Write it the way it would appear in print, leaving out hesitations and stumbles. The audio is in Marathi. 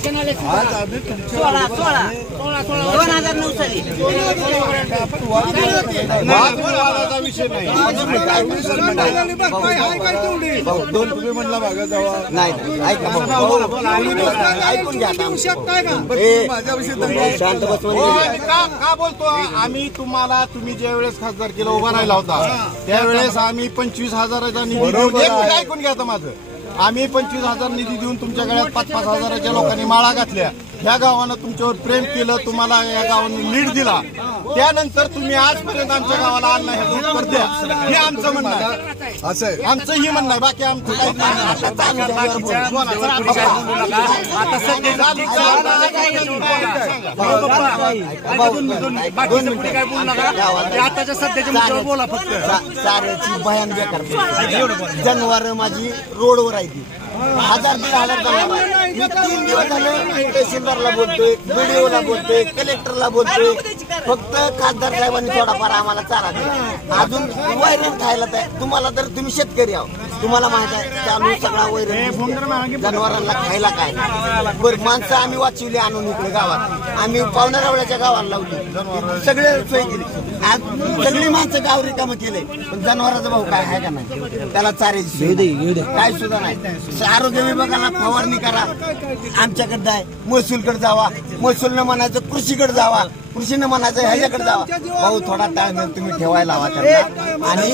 आज आम्ही तुमच्या 2009 साली वादाचा विषय नाही. दोन तुम्ही म्हणला भागा जावा नाही. ऐका ऐकून घ्या. माझ्याविषयी शांत बस. का बोलतो आम्ही तुम्हाला? तुम्ही ज्या वेळेस खासदार केला उभा राहिला होता त्यावेळेस आम्ही 25,000चा निधी देऊन, ऐकून घ्या आता माझं, आम्ही 25,000 निधी देऊन तुमच्या गळ्यात 5-5 हजाराच्या लोकांनी माळा घातल्या. ह्या गावानं तुमच्यावर प्रेम केलं, तुम्हाला या गावाने लीड दिला. त्यानंतर तुम्ही आजपर्यंत आमच्या गावाला आला नाही, उत्तर द्या. हे आमचं म्हणणं आहे. असं आहे. आमचं ही म्हणणं आहे, बाकी आमचं काही आताच्या सध्याच्या मुद्द्यावर बोला फक्त. चाऱ्याची भयान बेकार. जनावर माझी रोडवर आहे ती 1000-1500 जनावर. मी 3 दिवस झाले तहसीलदारला बोलतोय, बीडीओला बोलतोय, कलेक्टरला बोलतोय. फक्त खासदार साहेबांनी थोडाफार आम्हाला चारा दिला. अजून वैरण खायला तयार. तुम्हाला तर तुम्ही शेतकरी आहो, तुम्हाला माहित आहे चालू सगळा वैरण जनावरांना खायला काय. बरं माणसं आम्ही वाचवली आणून इकडे गावात. आम्ही पावणारावळ्याच्या गावाला लावली, सगळे सोय केली. आज सगळी माणसं गाव रिकामं केलंय, पण जनावराचा भाऊ काय आहे का नाही? त्याला चारायची काय सुद्धा नाही. आरोग्य विभागाला फवारणी करा, आमच्याकडे आहे. महसूलकडे जावा, महसूलनं म्हणायचं कृषीकडे जावा, कृषीनं म्हणायचं ह्याच्याकडे जावा. भाऊ थोडा ताळमेळ तुम्ही ठेवायला हवा त्यांना. आणि